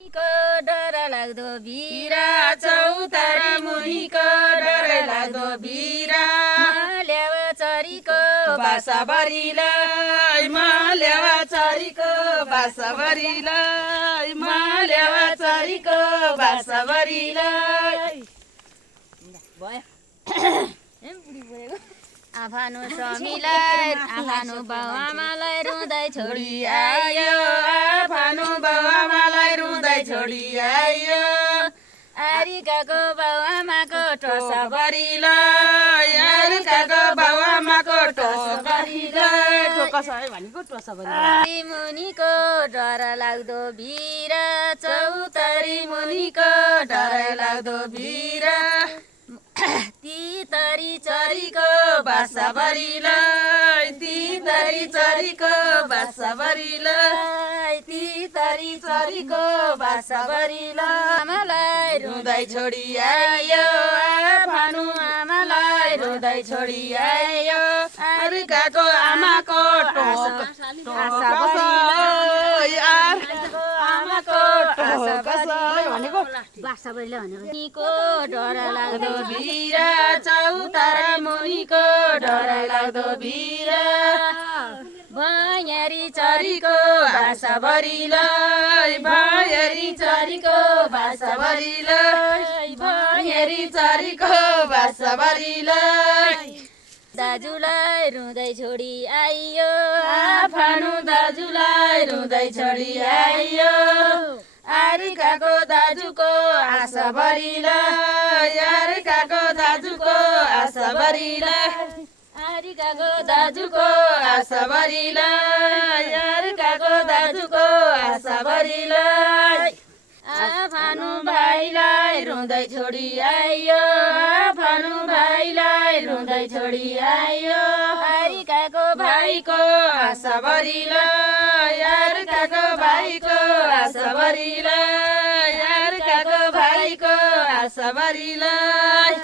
को डर लाग्दो बिरा चौतारी मुनिको डर लाग्दो बिरा ल्यावा चरीको बासाभरिलाई ल्यावा चरीको बासाभरिलाई ल्यावा चरीको बासाभरिलाई आफानो स्वामीलाई आफानो बाउआमालाई रुँदै छोडी आयो आफानो बाउआमालाई रुँदै छोडी आयो आरिकाको बाउआमाको टोसाभरिलाई आरिकाको बाउआमाको टोसाभरिलाई मुनिको डर लाग्दो बिरा चौतारी मुनिको डर लाग्दो बिरा तितरी चरीको बासाभरिलाई तितरी चरीको बासाभरिलाई तितरी चरीको बासाभरिलाई आमालाई रुँदै छोडी आयो आफानो आमालाई रुँदै छोडी आयो अर्काको आमाको आमाको भनेको मुनिको डर लाग्दो बिरा चौतारा मुनिको डर लाग्दो बिरा भयरी चरीको बासाभरिलाई भयरी चरीको बासाभरिलाई भयरी चरीको बासाभरिलाई दाजुलाई रुँदै छोडी आइयो आफानो दाजुलाई रुँदै छोडी आइयो आरिकाको दाजुको आशाभरिलाई आरिकाको दाजुको आशाभरिलाई आरिकाको दाजुको आशाभरिलाई आरिकाको दाजुको आशाभरिलाई आफानो भाइलाई रुँदै छोडी आइयो आफानो भाइलाई रुँदै छोडी आइयो आरिकाको भाइको आशाभरिलाई आरिकाको भाइको आशाभरिलाई आरिकाको भाइको आशाभरिलाई